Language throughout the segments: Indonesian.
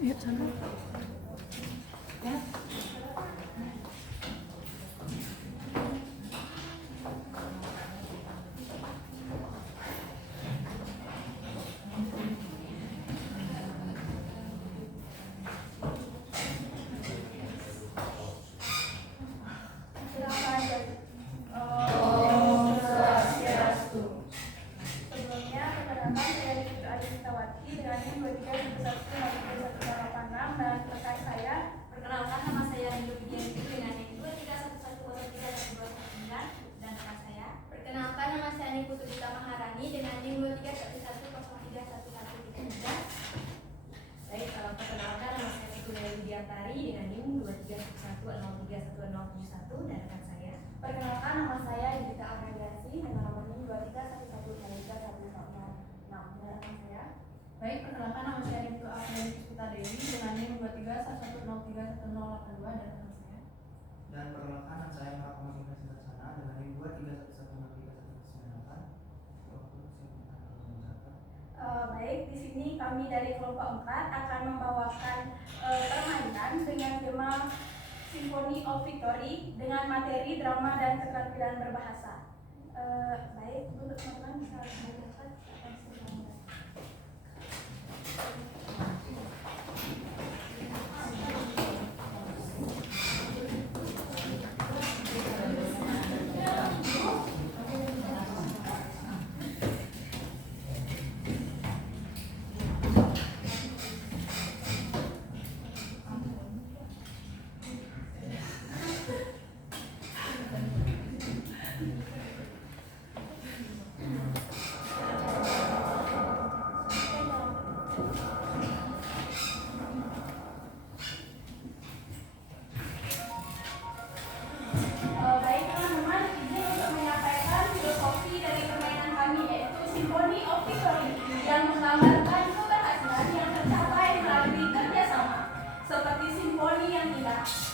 Yuk sana. Perkenalkan, nama saya Yudita Agresiasi dengan nomor NIM 2311231106 dan rekan saya. Baik, perkenalkan nama saya Nibtu Afriani Puspita Dewi dengan NIM 2311031082 dan rekan saya. Dan perkenalkan nama saya Muhammad Ibrahim Sana dengan NIM 2311031093. Baik, di sini kami dari kelompok 4 akan membawakan permainan dengan tema Symphony of Victory dengan materi drama dan keterampilan berbahasa. Baik, untuk teman-teman bisa melihat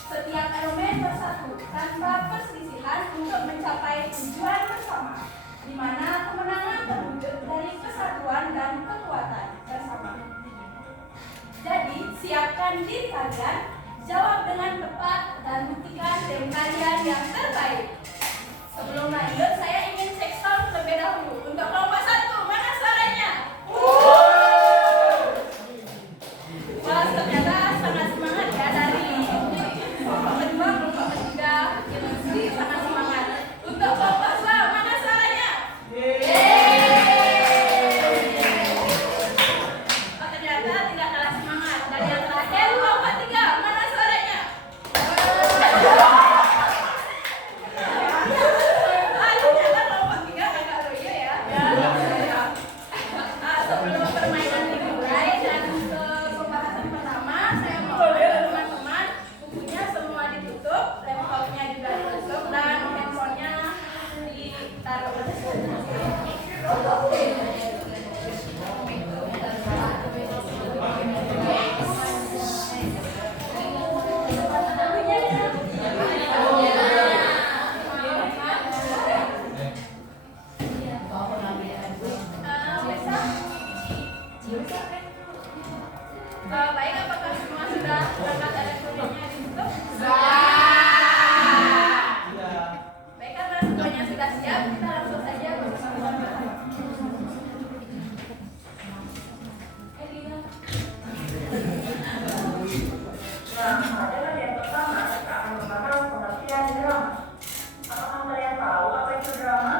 setiap elemen bersatu tanpa perselisihan untuk mencapai tujuan bersama, di mana kemenangan terwujud dari kesatuan dan kekuatan bersama. Jadi, siapkan diri kalian, jawab dengan tepat dan buktikan tim kalian yang terbaik. Sebelum lanjut, saya ingin cek sound terlebih dahulu. Untuk kelompok 1, mana suaranya? Wah, ternyata sangat semangat ya dari kelompok kedua, kelompok ketiga, chemistry sangat semangat. Untuk kelompok 2, mana suaranya? Oh, ternyata tidak kalah semangat. Dan yang terakhir, kelompok 3, mana suaranya? Ternyata kelompok 3 agak loyo ya. Sebelum permainan dimulai dan ke pembahasan pertama, saya mohon teman-teman bukunya semua ditutup, laptopnya juga ditutup, dan handphonenya ditaruh pada baik, apakah semua sudah berangkat elektroniknya ditutup? Baik, karena semuanya sudah siap, kita langsung saja ke pembahasan pertama. Adalah yang pertama, kita akan membahas pengertian drama. Apakah kalian tahu apa itu drama?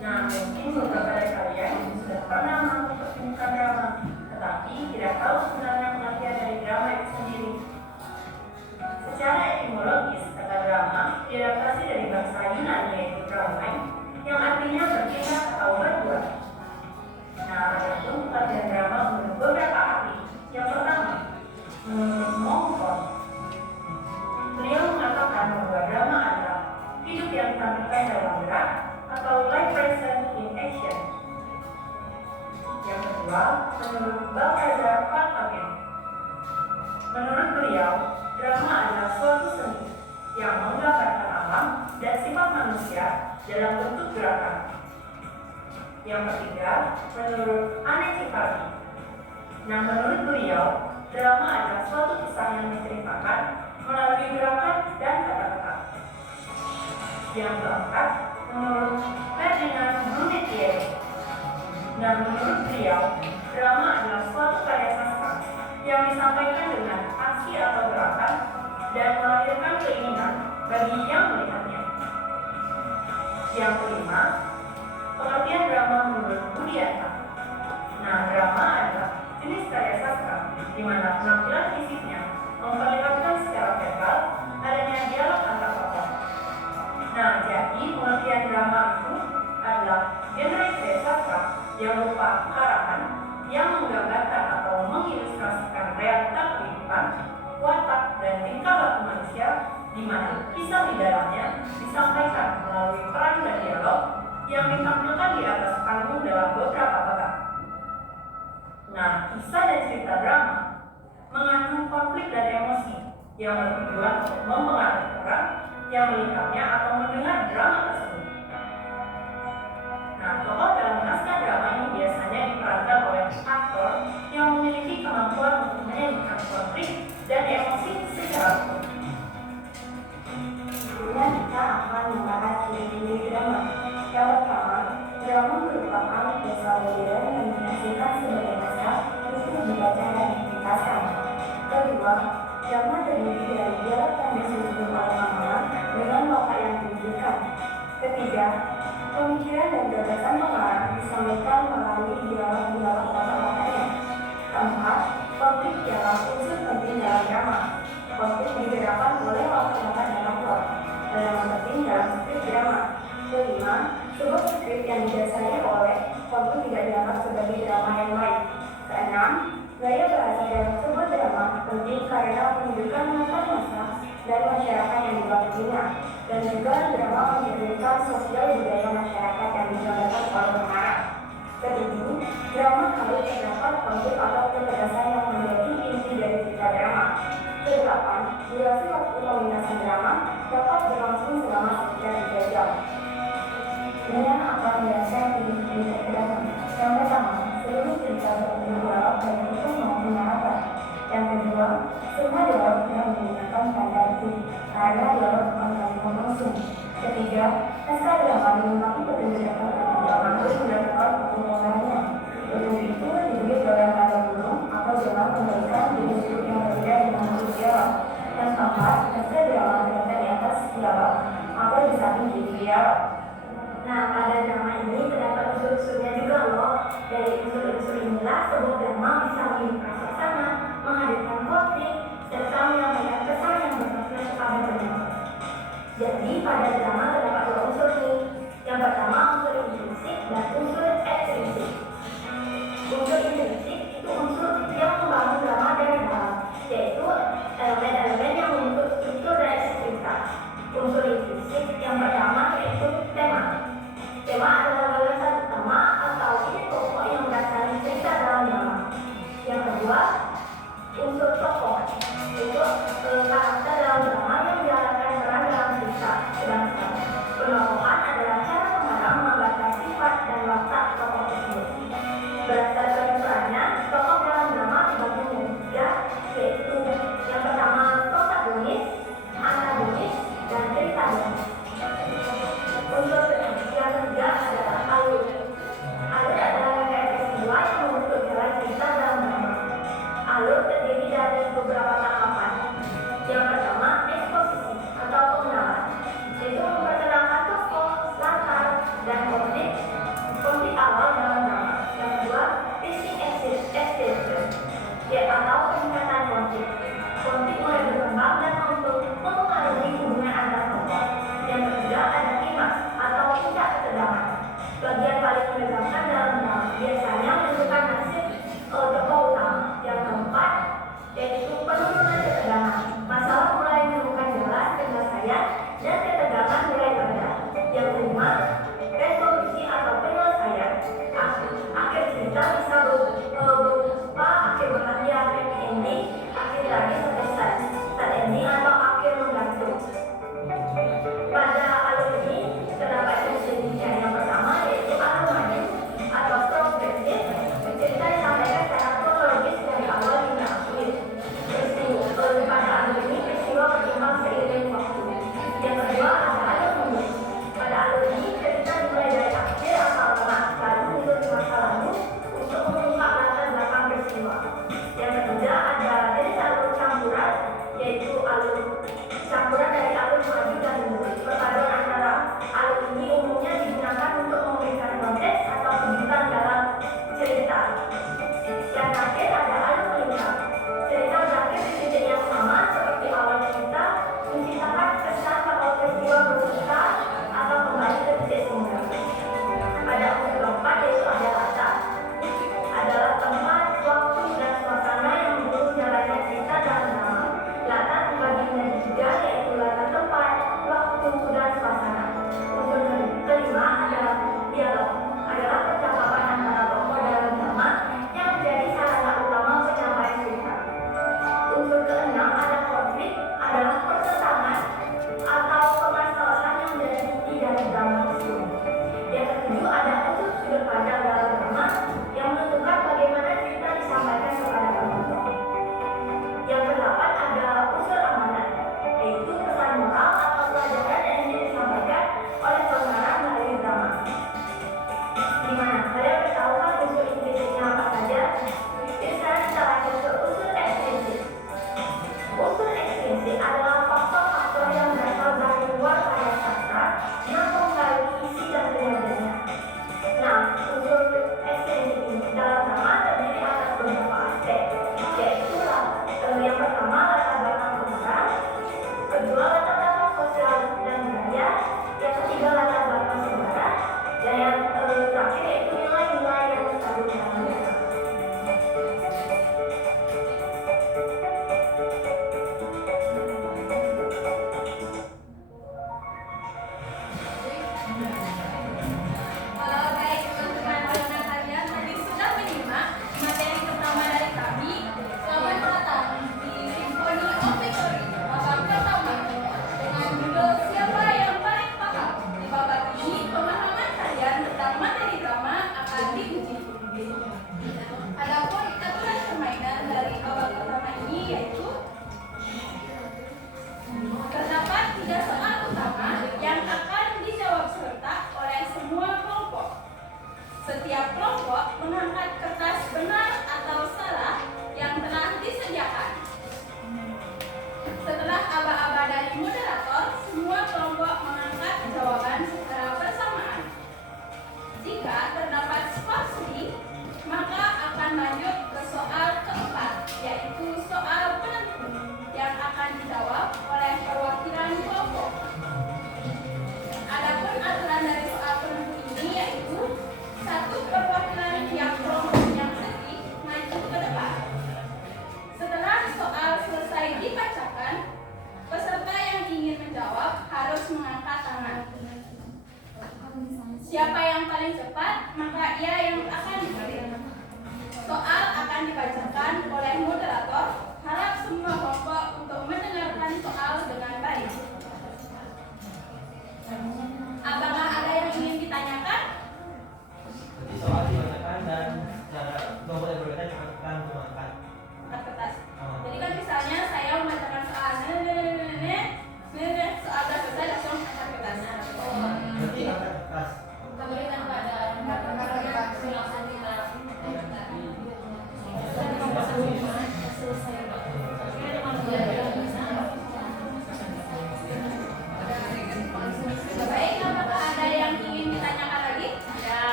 Nah, mungkin beberapa dari kalian sudah pernah menonton pertunjukan drama, tetapi tidak tahu sebenarnya pengertian dari drama itu sendiri. Secara etimologis, kata drama diadaptasi dari bahasa Yunani yaitu drama, yang artinya bertindak atau berbuat. Nah, adapun pengertian drama menurut beberapa ahli. Yang pertama, menurut Monfort, beliau mengatakan bahwa drama adalah hidup yang ditampilkan dalam gerak atau life present in action. Yang kedua, menurut Balthazar van Hagen, menurut beliau, drama adalah suatu seni yang menggambarkan alam dan sifat manusia dalam bentuk gerakan. Yang ketiga, menurut Anne Cifardi. Nah, menurut beliau, drama adalah suatu kisah yang diceritakan melalui gerakan dan kata-kata. Yang keempat, menurut Ferdinand Brunetière. Nah, menurut beliau, drama adalah suatu karya sastra yang disampaikan dengan aksi atau gerakan dan melahirkan keinginan bagi yang melihatnya. Yang kelima, pengertian drama menurut Budianta. Nah, drama adalah jenis karya sastra di mana penampilan fisiknya memperlihatkan secara verbal adanya dialog antar tokoh. Nah, jadi pengertian drama itu adalah genre karya sastra yang berupa kekarahan yang menggambarkan atau mengilustrasikan realita kehidupan, watak, dan tingkah laku manusia di mana kisah di dalamnya disampaikan melalui peran dan dialog yang ditampilkan di atas panggung dalam beberapa babak. Nah, kisah dan cerita drama mengandung konflik dan emosi yang bertujuan untuk mempengaruhi orang yang melihatnya atau mendengar drama tersebut. Nah, tokoh dalam naskah drama ini biasanya diperankan oleh aktor yang memiliki kemampuan untuk menyajikan konflik dan emosi secara utuh. Sebelumnya kita akan membahas ciri-ciri drama. Yang pertama, drama merupakan kisah modern yang dihasilkan sebagai naskah untuk dibaca dan dituntaskan. Kedua, drama terdiri dari dialog yang disusun oleh pengarang dengan watak yang ditunjukkan. Ketiga, pemikiran dan gagasan pengarang disampaikan melalui dialog-dialog tokoh-tokohnya. Keempat, konflik ialah unsur penting dalam drama. Konflik digerakkan oleh watak-watak dalam plot, elemen penting dalam skrip drama. Kelima, sebuah skrip yang didasari oleh konflik tidak dianggap sebagai drama yang lain. Keenam, gaya bahasa dalam sebuah drama penting karena menunjukkan masa dan masyarakat yang dibaginya, dan juga drama mencerminkan sosial budaya masyarakat yang digambarkan oleh pengarang. Ketujuh, drama harus terdapat konflik atau ketegasan yang menjadi inti dari cerita drama. Kedelapan, durasi waktu pementasan drama dapat berlangsung selama sekitar 3 jam. Dengan apa mendasar ciri-ciri drama? Yang pertama, seluruh cerita berdialog dan utuh maupun naratif. Yang kedua, semua dialog tidak menggunakan tanda itu karena dialog bukan kalimat langsung. Ketiga, naskah drama dilengkapi petunjuk yang harus dilakukan pengulangannya. Untuk itu diberi dalam tanda burung atau dengan memberikan jenis yang berbeda dengan bentuk dialog. Yang keempat, naskah drama terletak di atas dialog atau di samping jenis dialog. Nah, pada drama ini terdapat unsur-unsurnya juga loh. Dari unsur-unsur inilah sebuah drama bisa memiliki suasana, menghadirkan konflik, serta menyampaikan pesan yang bermakna kepada penonton. Jadi pada drama terdapat 2 unsur nih. Yang pertama unsur intrinsik dan unsur ekstrinsik. Unsur intrinsik itu unsur yang membangun drama dari dalam, yaitu elemen-elemen yang membentuk struktur dan cerita. Unsur intrinsik yang pertama yaitu tema. Tema adalah gagasan utama atau ide pokok yang mendasari cerita dalam drama. Yang kedua, unsur tokoh, yaitu karakter dalam drama yang menjalankan peran dalam cerita. Sedangkan penokohan adalah cara pengarang menggambarkan sifat dan watak tokoh tersebut. Berdasarkan perannya, tokoh dalam drama dibagi menjadi 3, yaitu yang pertama protagonis, antagonis, dan antagonis. Unsur yang ketiga adalah alur. Alur adalah rangkaian peristiwa yang membentuk jalan cerita dalam drama. Alur terdiri dari beberapa tahapan. Yang pertama, eksposisi atau pengenalan, yaitu memperkenalkan tokoh, latar, dan konflik awal dalam drama. Yang kedua, teaching extension, yaitu atau peningkatan konflik. Konflik mulai berkembang dan untuk mempengaruhi hubungan antar tokoh. Yang ketiga, ada klimaks atau puncak ketegangan. Bagian paling menegangkan dalam drama biasanya menentukan nasib tokoh utama. Yang keempat,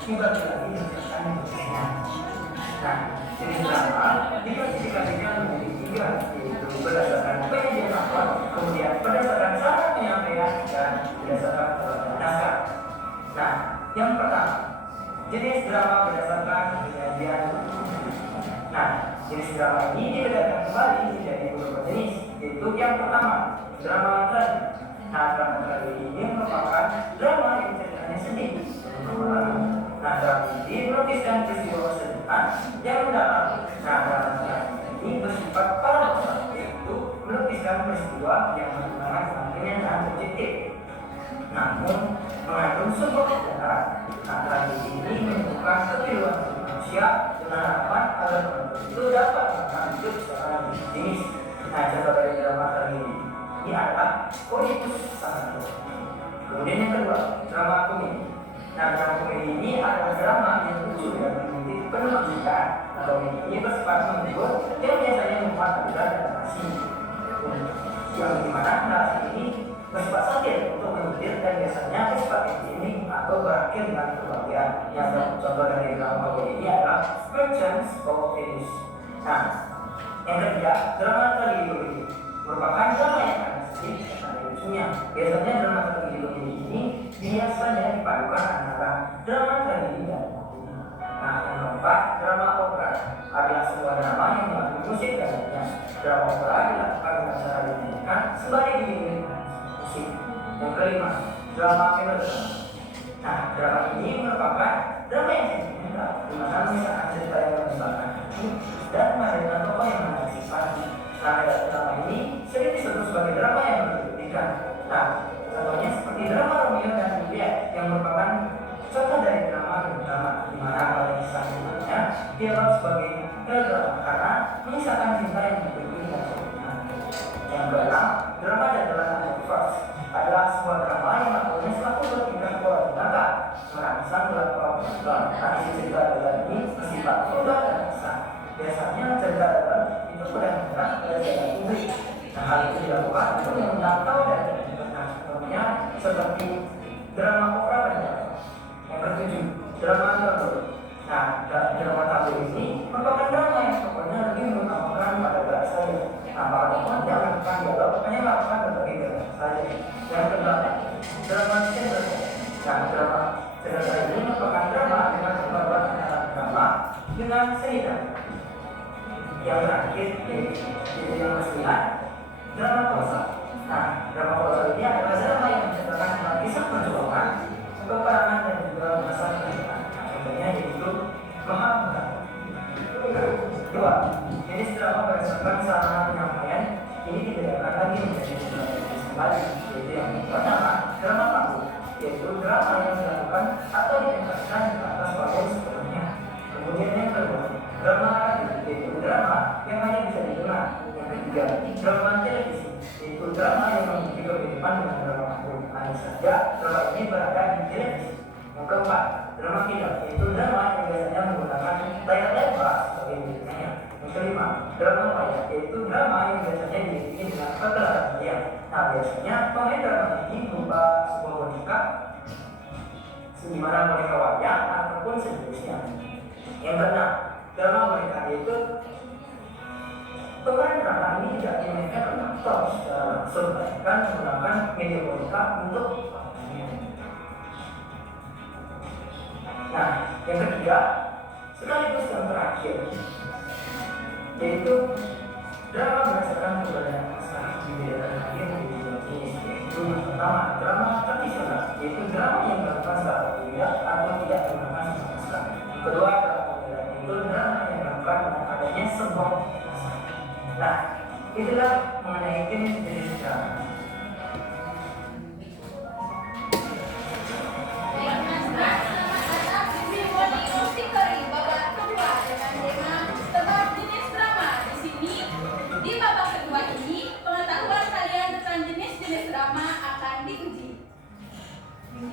dibagi lagi berdasarkan jenisnya. Nah, jenis drama diklasifikasikan menjadi 3, yaitu berdasarkan penyajian aktor, kemudian berdasarkan cara penyampaian, dan berdasarkan pembagian naskah. Nah, yang pertama, jenis drama berdasarkan penyajian. Nah, jenis drama ini dibedakan kembali menjadi beberapa jenis, yaitu yang pertama, drama tragedi. Nah, drama tragedi ini merupakan drama yang ceritanya sedih. Nah, drama ini melukiskan peristiwa kesedihan yang mendalam. Nah, drama tragedi ini bersifat paradoksal, yaitu melukiskan peristiwa yang menggunakan kenyataan objektif, namun mengandung sebuah kebenaran. Nah, tragedi ini menunjukkan kepiluan manusia dengan harapan agar manusia itu dapat mengenal hidup secara jenis. Nah, contoh dari drama tragedi ini adalah Oedipus Sangat. Kemudian yang kedua, drama komedi. Nah, drama komedi ini adalah drama yang lucu dan memiliki penuh kejutan. Nah, komedi ini bersifat menghibur yang biasanya memuat adegan dan narasi. Yang dimana narasi ini bersifat satir untuk menghibur dan biasanya bersifat intimik atau berakhir dengan kebahagiaan. Yang contoh dari drama komedi ini adalah Merchants of Venice. Nah, yang ketiga, drama tragedi merupakan drama yang akan sedih dan ada lucunya. Biasanya drama tragedi ini biasanya dipadukan antara drama tragedi dan komedi. Nah, yang keempat, drama opera adalah sebuah drama yang mengandung musik dan nyanyian. Drama opera dilakukan dengan cara dinyanyikan sembari diiringi dengan musik. Yang kelima, drama melodrama. Nah, drama ini merupakan drama yang sentimental, di mana misalkan cerita yang mengembangkan hati dan menghadirkan tokoh yang menarik simpati. Nah, drama ini sering disebut sebagai drama yang berlebihan. Nah, contohnya seperti drama Romeo dan Juliet yang merupakan contoh dari drama melodrama, di mana oleh kisah sebenarnya dianggap sebagai melodrama karena mengisahkan cinta yang berlebihan dan sempurna. Yang keenam, drama Dagelan atau farce adalah sebuah drama yang aktornya selalu bertindak keluar tindakan merangsang belakang penonton. Nah, isi cerita Dagelan ini bersifat mudah dan besar. Biasanya cerita Dagelan itu benar-benar pada jalan publik. Nah, hal itu dilakukan untuk menjangkau dan contohnya seperti drama opera dan yang ketujuh, drama tabloid. Nah, drama tabloid ini merupakan drama yang pokoknya lebih mengutamakan pada gerak saja. Nah, para tokoh jangan melakukan dialog, hanya melakukan berbagai gerak saja. Yang kedelapan, drama genre. Nah, drama genre ini merupakan drama dengan perpaduan antara drama dengan cerita. Yang terakhir, yaitu yang ke-9, drama kolosal. Nah, drama kolosal ini adalah drama yang menceritakan tentang kisah perjuangan, peperangan dan juga masa kehidupan. Contohnya yaitu Mahabharata. Dua, jenis drama berdasarkan sarana penyampaian ini dibedakan lagi menjadi beberapa jenis kembali, yaitu yang pertama, drama panggung, yaitu drama yang dilakukan atau dipentaskan di atas panggung sebelumnya. Kemudian yang kedua, drama radio, yaitu drama yang hanya bisa didengar. Yang ketiga, drama televisi, yaitu drama yang memiliki kemirip dengan drama panggung, hanya saja drama ini berada di televisi. Yang keempat, drama film, yaitu drama yang biasanya menggunakan layar lebar sebagai medianya. Yang kelima, drama wayang, yaitu drama yang biasanya diiringi dengan pergerakan wayang. Nah, biasanya pemain drama ini berupa sebuah boneka, dimana boneka wayang ataupun sejenisnya. Yang keenam, drama boneka, yaitu pemeran drama ini tidak dimainkan oleh aktor secara langsung, bahkan menggunakan media boneka untuk. Nah, yang ketiga, sekaligus yang terakhir, yaitu drama berdasarkan keberadaan naskah dibedakan lagi menjadi dua jenis, yaitu yang pertama, drama tradisional, yaitu drama yang dilakukan secara tidak atau tidak menggunakan sebuah naskah. Kedua, drama modern, yaitu drama yang dilakukan dengan adanya sebuah naskah. Nah, itulah mengenai jenis-jenis drama.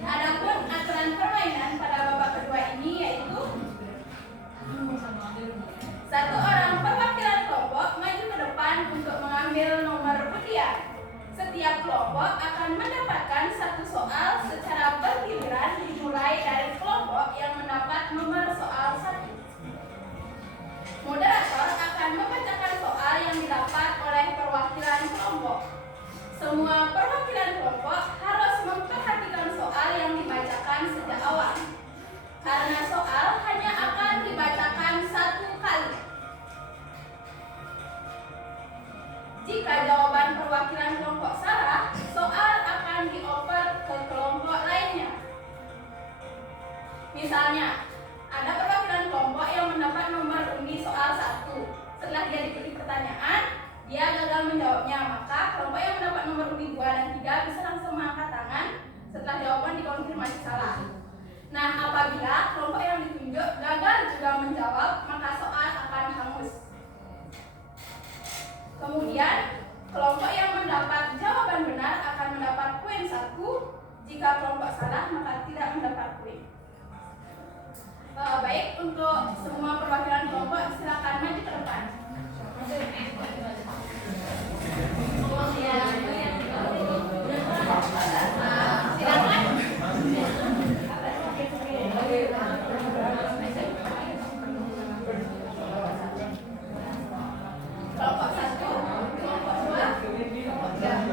Adapun aturan permainan pada babak kedua ini yaitu satu orang perwakilan kelompok maju ke depan untuk mengambil nomor undian. Setiap kelompok akan mendapatkan satu soal secara bergiliran dimulai dari kelompok yang mendapat Misalnya, ada perwakilan kelompok yang mendapat nomor undi soal 1. Setelah dia diberi pertanyaan, dia gagal menjawabnya, maka kelompok yang mendapat nomor undi 2 dan 3 bisa langsung mengangkat tangan setelah jawaban dikonfirmasi salah. Nah, apabila kelompok yang ditunjuk gagal juga menjawab, maka soal akan hangus. Kemudian, kelompok yang mendapat jawaban benar akan mendapat poin 1. Jika kelompok salah, maka tidak mendapat poin. Baik, untuk semua perwakilan kelompok silakan maju ke depan. Kelompok 1, kelompok 2, kelompok 3.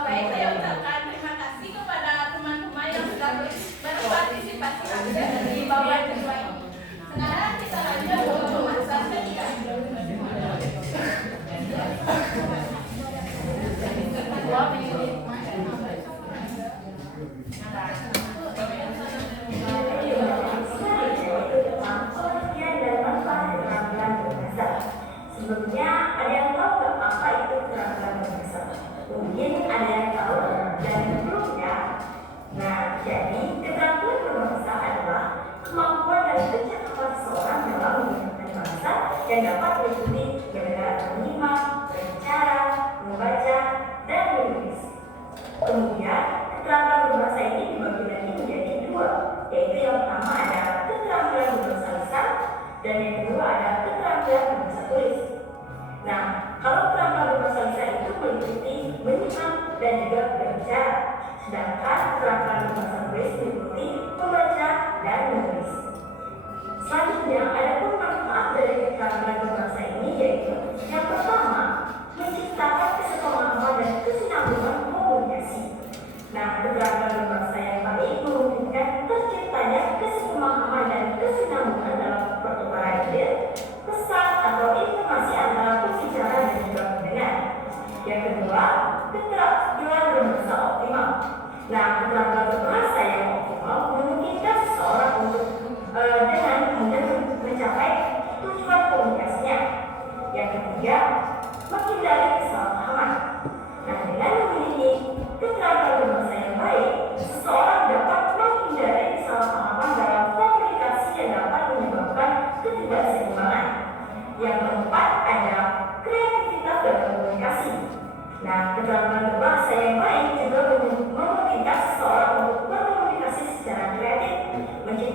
Baik, saya ucapkan terima kasih kepada teman-teman yang sudah berpartisipasi di bawah kedua ini. Sekarang kita lanjut untuk masa ketiga. Sebelumnya, ada yang tahu nggak apa itu keterampilan berbahasa? Mungkin ada yang tahu dan sebelumnya. Nah, jadi keterampilan berbahasa adalah kemampuan dan kecakapan seseorang dalam menggunakan bahasa yang dapat meliputi mendengar, menyimak, berbicara, membaca, dan menulis. Kemudian, keterampilan berbahasa ini dibagi lagi menjadi dua, yaitu yang pertama ada keterampilan berbahasa lisan dan yang kedua ada keterampilan berbahasa tulis. Nah, kalau keterampilan berbahasa lisan itu meliputi menyimak dan juga berbicara, sedangkan keterampilan berbahasa tulis meliputi membaca dan menulis.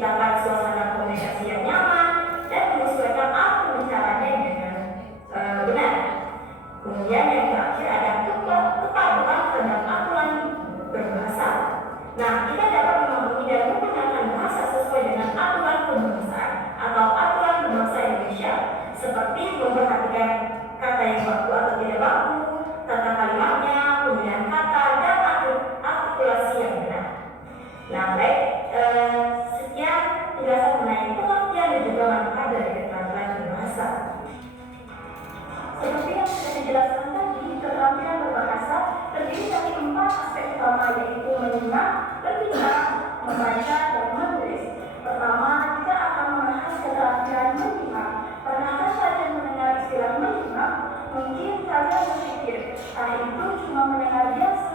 menciptakan suasana komunikasi yang nyaman dan menyesuaikan arti pembicaranya dengan benar. Kemudian yang terakhir ada kepatuhan terhadap aturan berbahasa. Nah, kita dapat memahami dan menggunakan bahasa sesuai dengan aturan berbahasa atau aturan berbahasa Indonesia, seperti memperhatikan kata yang baku atau tidak baku, tata kalimatnya, pemilihan kata, dan artikulasi yang benar. Nah, baik, sekian penjelasan mengenai pengertian dan juga manfaat dari keterampilan berbahasa. Seperti yang sudah dijelaskan tadi, keterampilan berbahasa terdiri dari 4 aspek utama, yaitu menyimak, berbicara, membaca, dan menulis. Pertama, kita akan membahas keterampilan menyimak. Pernahkah kalian mendengar istilah menyimak? Mungkin kalian berpikir, itu cuma mendengar biasa.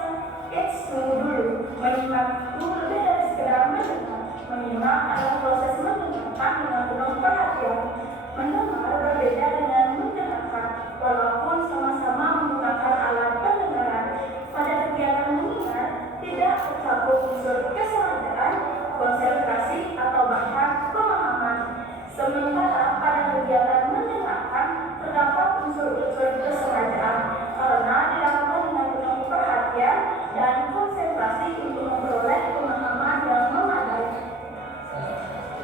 Tunggu dulu, menyimak itu lebih dari sekedar mendengar. Menyimak adalah proses mendengarkan dengan penuh perhatian. Mendengar berbeda dengan mendengarkan, walaupun sama-sama menggunakan alat pendengaran. Pada kegiatan mendengar, tidak tercakup unsur kesengajaan, konsentrasi, atau bahkan pemahaman. Sementara pada kegiatan mendengarkan, terdapat unsur-unsur kesengajaan karena dilakukan dengan penuh perhatian dan konsentrasi untuk memperoleh pemahaman yang memadai.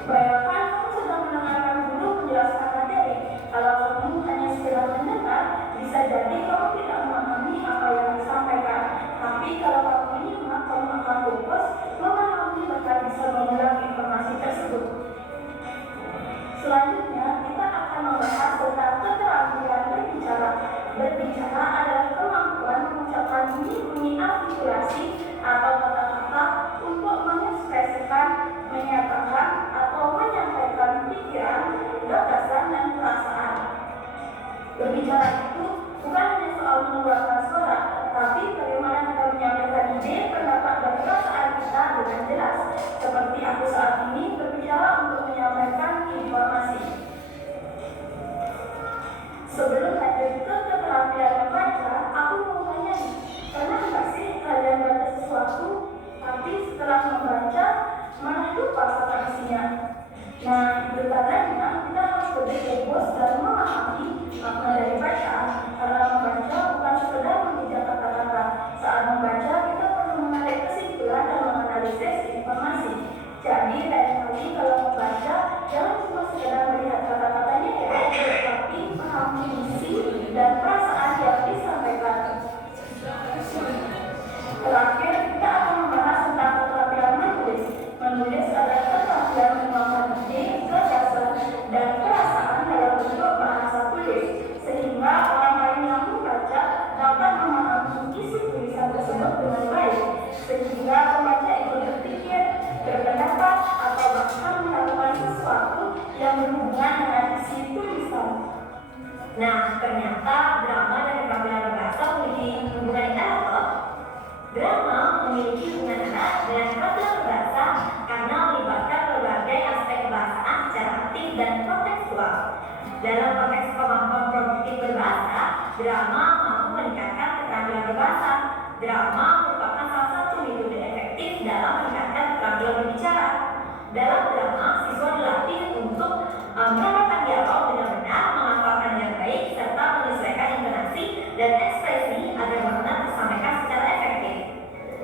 Bayangkan kamu sedang mendengarkan guru menjelaskan materi. Kalau kamu hanya sekedar mendengar, bisa jadi kamu tidak memahami apa yang disampaikan. Tapi kalau kamu menyimak, kamu akan fokus, memahami, bahkan bisa mengulang informasi tersebut. Selanjutnya, kita akan membahas tentang keterampilan berbicara. Berbicara adalah kemampuan mengucapkan bunyi-bunyi artikulasi atau kata-kata untuk mengekspresikan, menyatakan, atau menyampaikan pikiran, gagasan, dan perasaan. Berbicara itu bukan hanya soal mengeluarkan suara, tapi bagaimana kita menyampaikan ide, pendapat, dan perasaan kita dengan jelas. Seperti aku saat ini berbicara untuk menyampaikan informasi. Sebelum lanjut ke keterampilan membaca, aku mau tanya nih, pernah nggak sih kalian baca sesuatu, tapi setelah membaca malah lupa sama isinya? Nah, itu tandanya kita harus lebih fokus dan memahami makna dari bacaan. Karena membaca bukan sekedar menjejak kata-kata. Saat membaca, kita perlu menarik kesimpulan dan menganalisis informasi. Jadi, lain kali kalau membaca, jangan cuma sekedar melihat kata-katanya ya, tapi pahami isi dan perasaan yang disampaikan. Terakhir, kita akan membahas tentang keterampilan menulis. Menulis adalah keterampilan menuangkan ide, gagasan, dan perasaan dalam bentuk bahasa tulis, sehingga orang lain yang membaca dapat memahami isi tulisan tersebut dengan baik, sehingga pembaca ikut berpikir, berpendapat, atau bahkan melakukan sesuatu yang berhubungan dengan isi tulisan. Nah, ternyata drama dan keterampilan berbahasa memiliki hubungan erat loh. Drama memiliki hubungan erat dengan keterampilan berbahasa karena melibatkan berbagai aspek kebahasaan secara aktif dan kontekstual. Dalam konteks kemampuan produktif berbahasa, drama mampu meningkatkan keterampilan berbahasa. Drama merupakan salah satu metode efektif dalam meningkatkan keterampilan berbicara. Dalam drama, siswa dilatih untuk melakukan dialog dengan benar, menghafalkan dengan baik, serta menyesuaikan intonasi dan ekspresi agar makna tersampaikan secara efektif.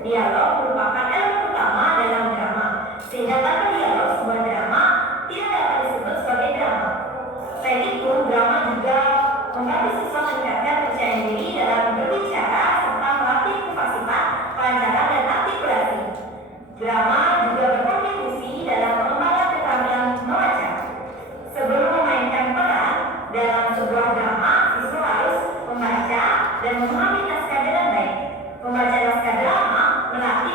Dialog merupakan elemen utama dalam drama, sehingga tanpa dialog sebuah drama tidak dapat disebut sebagai drama. Selain itu, drama juga membantu siswa meningkatkan percaya diri dalam berbicara serta melatih kefasihan, kelancaran, dan artikulasi. Drama juga berkontribusi dalam pengembangan keterampilan membaca. Sebelum memainkan peran dalam sebuah drama, siswa harus membaca dan memahami naskah dengan baik. Membaca naskah drama melatih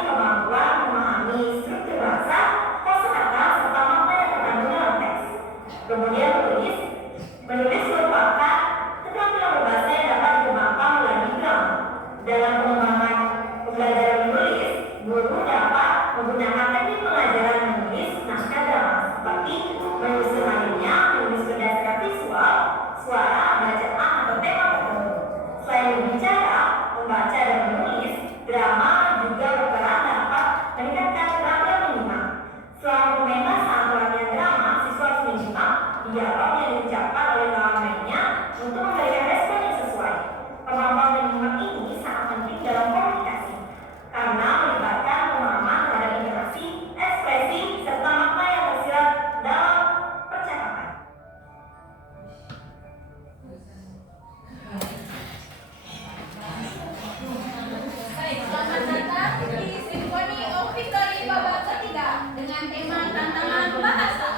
dengan tema tantangan bahasa.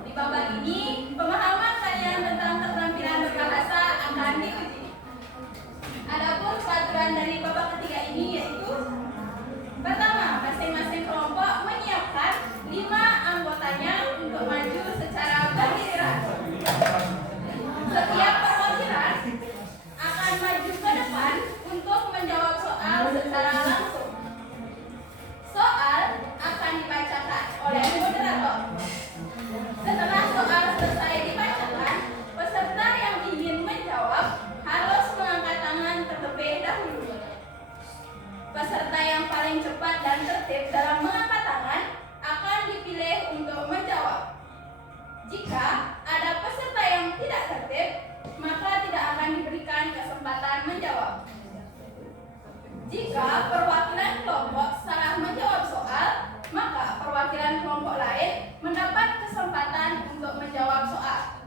Di babak ini, pemahaman kalian tentang keterampilan berbahasa akan diuji. Adapun peraturan dari babak ketiga ini yaitu: pertama, masing-masing kelompok menyiapkan 5 anggotanya untuk maju secara bergiliran. Setiap perwakilan akan maju ke depan untuk menjawab soal secara langsung. Soal akan dibacakan oleh moderator. Setelah soal selesai dibacakan, peserta yang ingin menjawab harus mengangkat tangan terlebih dahulu. Peserta yang paling cepat dan tertib dalam mengangkat tangan akan dipilih untuk menjawab. Jika ada peserta yang tidak tertib, maka tidak akan diberikan kesempatan menjawab. Jika perwakilan kelompok salah menjawab soal, maka perwakilan kelompok lain mendapat kesempatan untuk menjawab soal.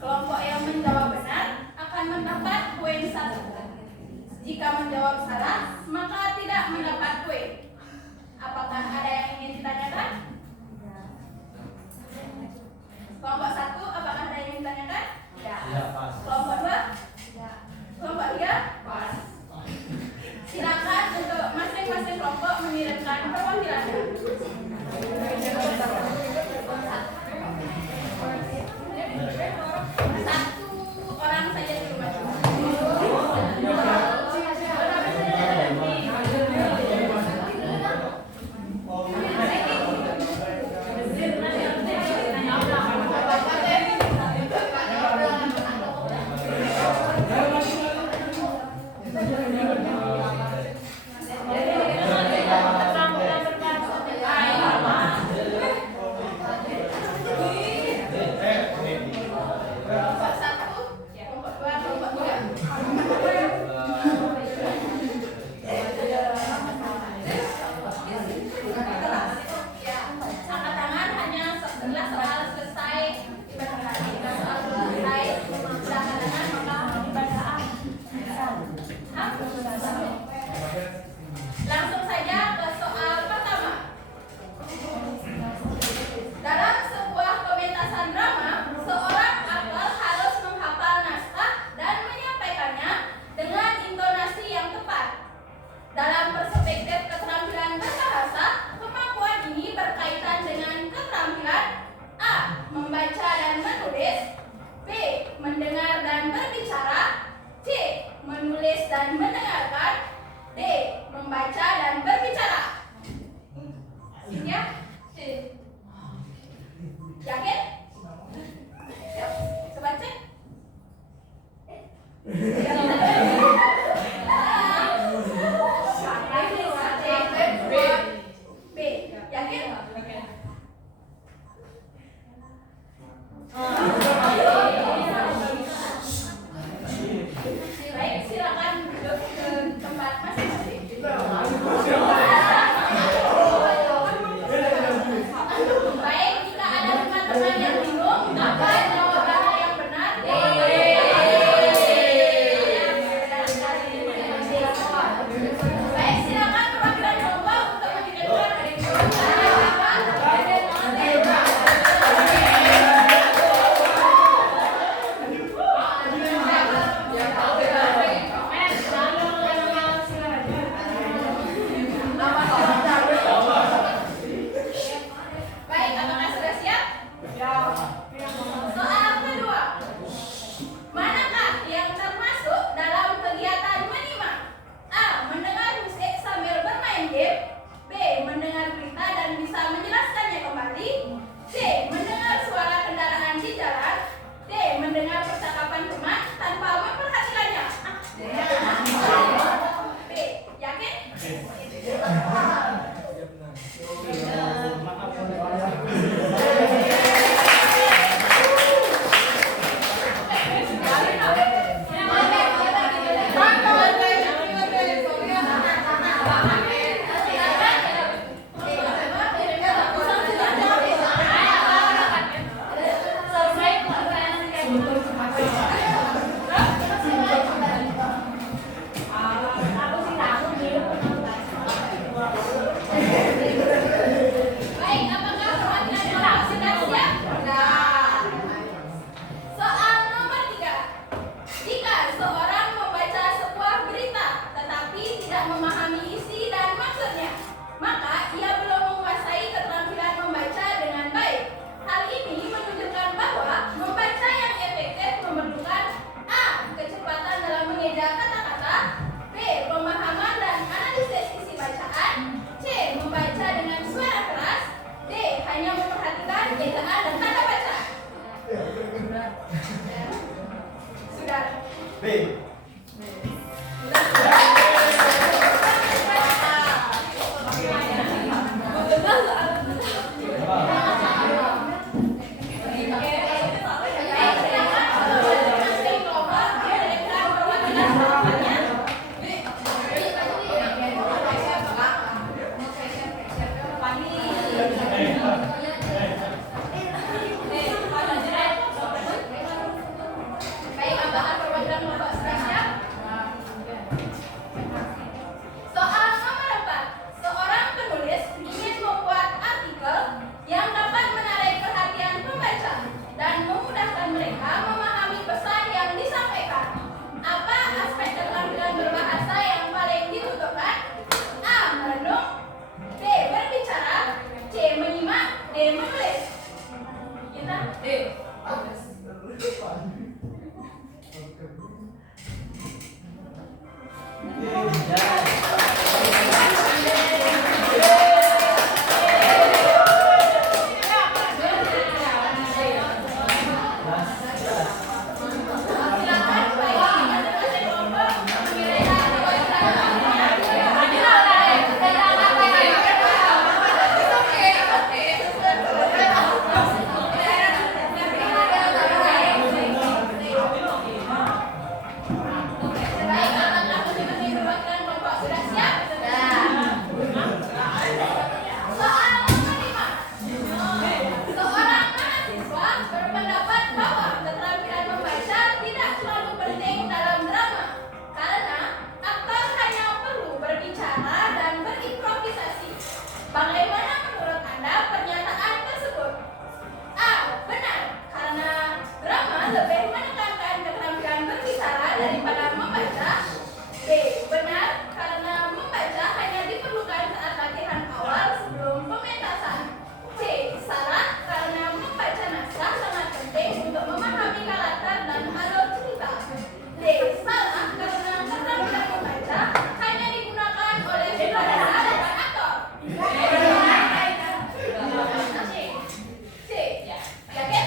Kelompok yang menjawab benar akan mendapat poin 1. Jika menjawab salah, maka tidak mendapat poin. Apakah ada yang ingin ditanyakan? Kelompok 1, apakah ada yang ingin ditanyakan? Ya. Kelompok 2? Ya. Kelompok 3? Pas. Silakan untuk masing-masing kelompok mengirimkan perwakilannya. Satu orang saja dulu maju. Kelompok 1, kelompok 2, kelompok 3. Angkat tangan hanya setelah soal selesai dibacakan. Jika soal belum selesai, sudah angkat tangan maka dibacakan. Langsung saja ke soal pertama. Dalam sebuah pementasan drama, seorang aktor harus menghafal naskah dan menyampaikannya dengan intonasi yang tepat. Dalam perspektif keterampilan berbahasa, kemampuan ini berkaitan dengan keterampilan A. Membaca dan menulis, B. Mendengar dan berbicara, C. Menulis dan mendengarkan, D. Membaca dan berbicara. Ya? Yakin? Yuk, coba cek. B. Yakin? Baik, silakan duduk ke tempat masing-masing. Baik, jika ada teman-teman Baik, tambahan perwakilan kelompok sudah siap? Soal nomor 4. Seorang penulis ingin membuat artikel yang dapat menarik perhatian pembaca dan memudahkan mereka memahami pesan yang disampaikan. Apa aspek keterampilan berbahasa yang paling dibutuhkan? A. Merenung, B. Berbicara, C. Menyimak, D. Menulis. Kita D. Silakan baik masing-masing kelompok mengirimkan Baik, apakah masing-masing perwakilan kelompok sudah siap? Soal nomor 5. Seorang mahasiswa berpendapat bahwa keterampilan membaca tidak selalu penting dalam drama karena aktor hanya perlu berbicara dan berimprovisasi. Bagaimana menurut Anda pernyataan tersebut? A. Benar, karena drama lebih menekankan keterampilan berbicara daripada membaca. B. Benar, karena membaca hanya diperlukan saat latihan awal sebelum pementasan. C. Salah, karena membaca naskah sangat penting untuk memahami karakter dan alur cerita. D. Salah, karena keterampilan membaca hanya digunakan oleh sutradara dan aktor. C. Yakin?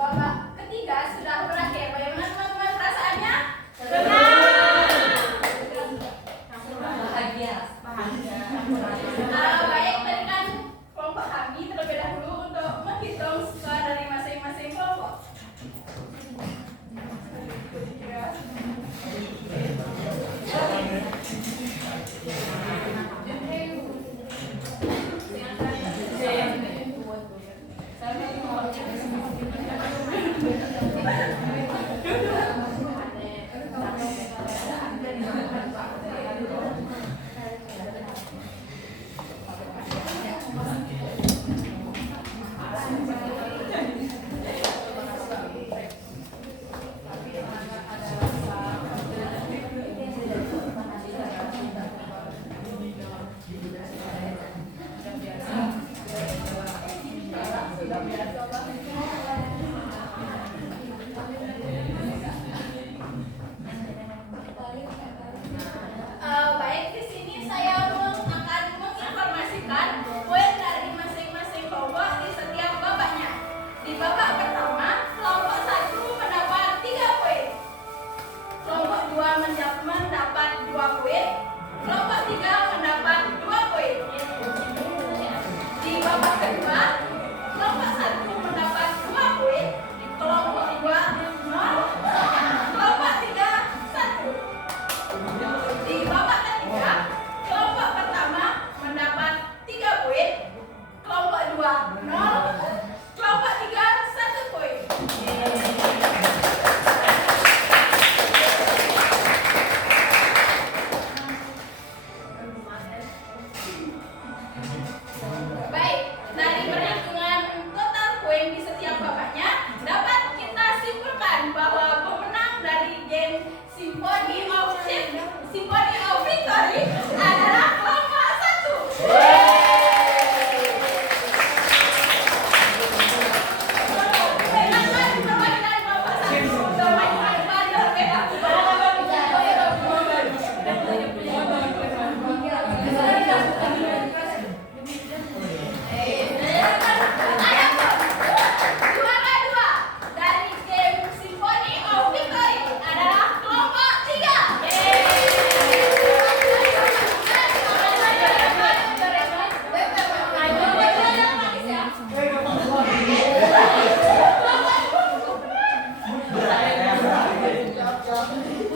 Babak ketiga sudah berakhir. Bagaimana teman-teman perasaannya? Baik, berikan kelompok kami terlebih dahulu untuk menghitung skor dari masing-masing kelompok. Baik, di sini saya akan menginformasikan poin dari masing-masing kelompok di setiap babaknya. Di babak pertama, kelompok 1 mendapat 3 poin. Kelompok 2 mendapat 2 poin. Kelompok 3 mendapat 2 poin. Di babak kedua, kelompok 1 mendapat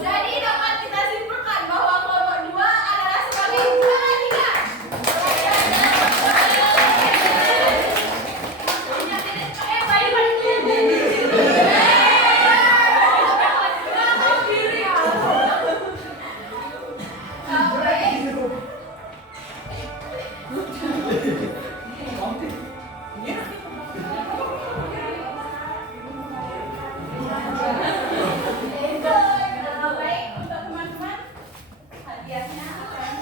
Jadi dapat kita simpulkan bahwa kelompok 2 adalah sebagai juara 3. Baik, untuk teman-teman hadiahnya akan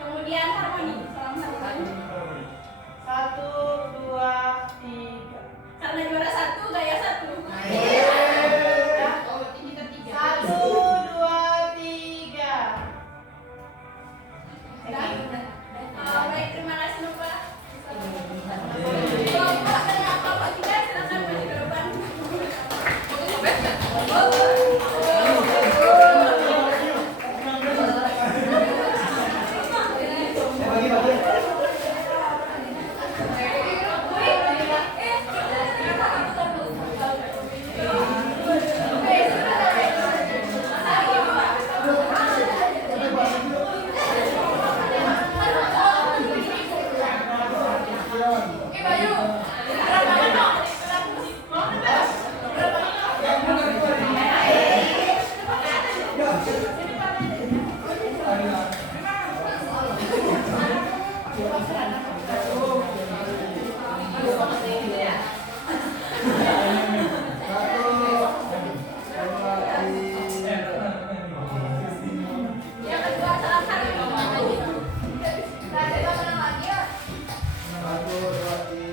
Kemudian harmoni, salam satu. 1, 2, 3. Karena juara 1, gaya 1. 1, 2, 3. Baik, terima kasih Nova. Bapak dan Bapak kita silakan maju ke depan. Yang kedua salam harmoni. Kita menang lagi ya. Gaya 2 jadi.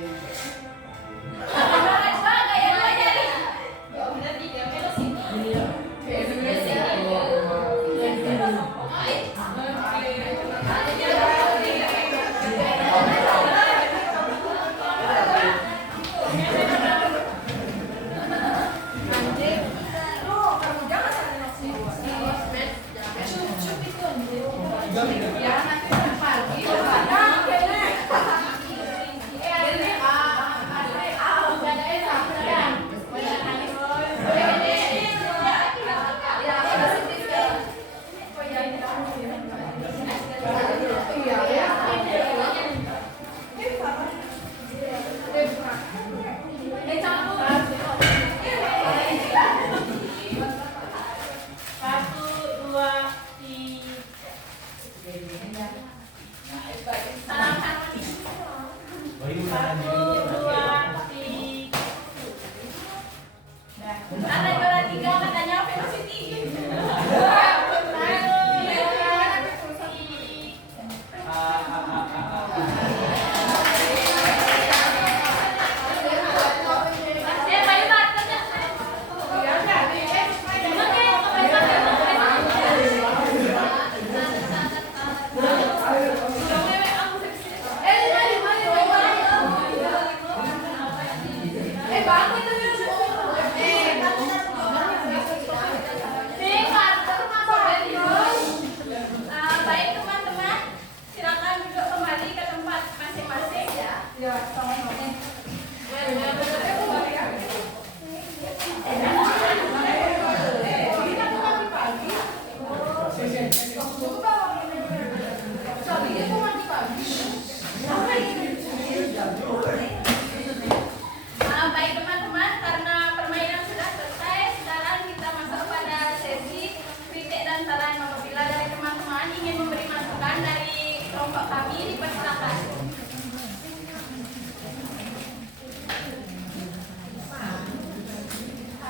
dipersilakan.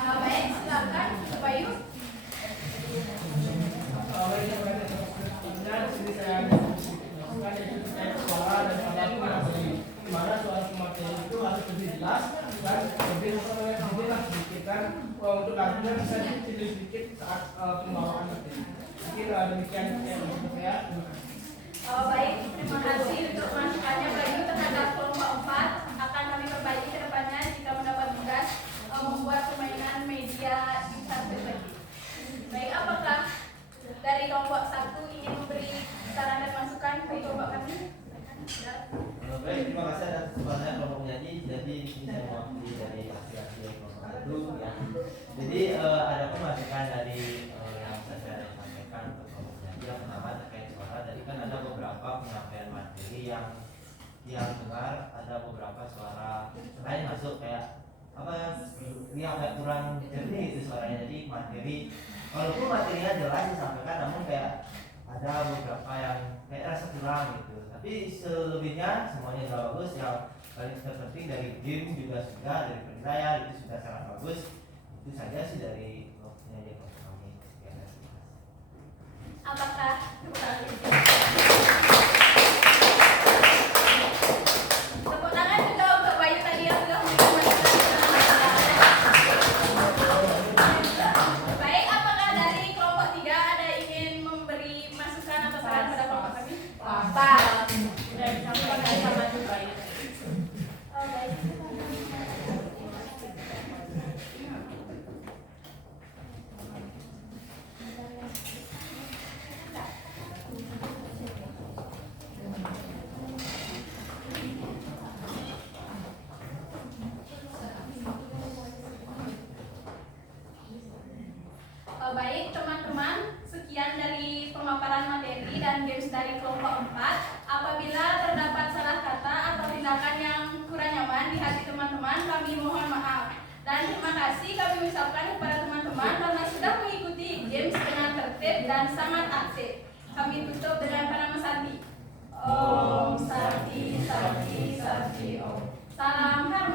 Baik, silakan Bayu. Dimana soal materi itu harus lebih jelas dan lebih lah sedikit kan untuk lagunya bisa sedikit saat pembawaan materi. Mungkin demikian yang untuk saya. Baik, terima kasih untuk masukannya Bayu terhadap kelompok 4. Akan kami perbaiki ke depannya jika mendapat tugas membuat permainan media interaktif lagi. Baik, apakah dari kelompok 1 ingin memberi saran dan masukan bagi kelompok kami? Baik, terima kasih atas kesempatannya kelompok menyanyi. Jadi ini saya mewakili dari aspirasi kelompok itu ya. Jadi ada masukan dari yang saya sampaikan untuk kelompok menyanyi. Yang pertama terkait suara. Tadi kan ada beberapa penyampaian materi yang dengar, ada beberapa suara lain masuk kayak apa yang agak kurang jernih itu suaranya. Jadi materi, walaupun materinya jelas disampaikan, namun kayak ada beberapa yang kayak rasa kurang gitu. Tapi selebihnya semuanya sudah bagus. Yang paling terpenting dari game juga sudah, dari penilaian itu sudah sangat bagus. Itu saja sih dari penyajian kami. Apakah tepuk tangan juga untuk Bayu tadi yang sudah memberikan masukan. Baik, apakah dari kelompok 3 ada ingin memberi masukan atau saran pada kelompok kami? Pak. Sudah disampaikan sama Bayu. Baik. Baik teman-teman, sekian dari pemaparan materi dan games dari kelompok 4. Apabila terdapat salah kata atau tindakan yang kurang nyaman di hati teman-teman, kami mohon maaf. Dan terima kasih kami ucapkan kepada teman-teman karena sudah mengikuti games dengan tertib dan sangat aktif. Kami tutup dengan pranama Sakti. Om Sakti Sakti Sakti Om. Salam harmoni.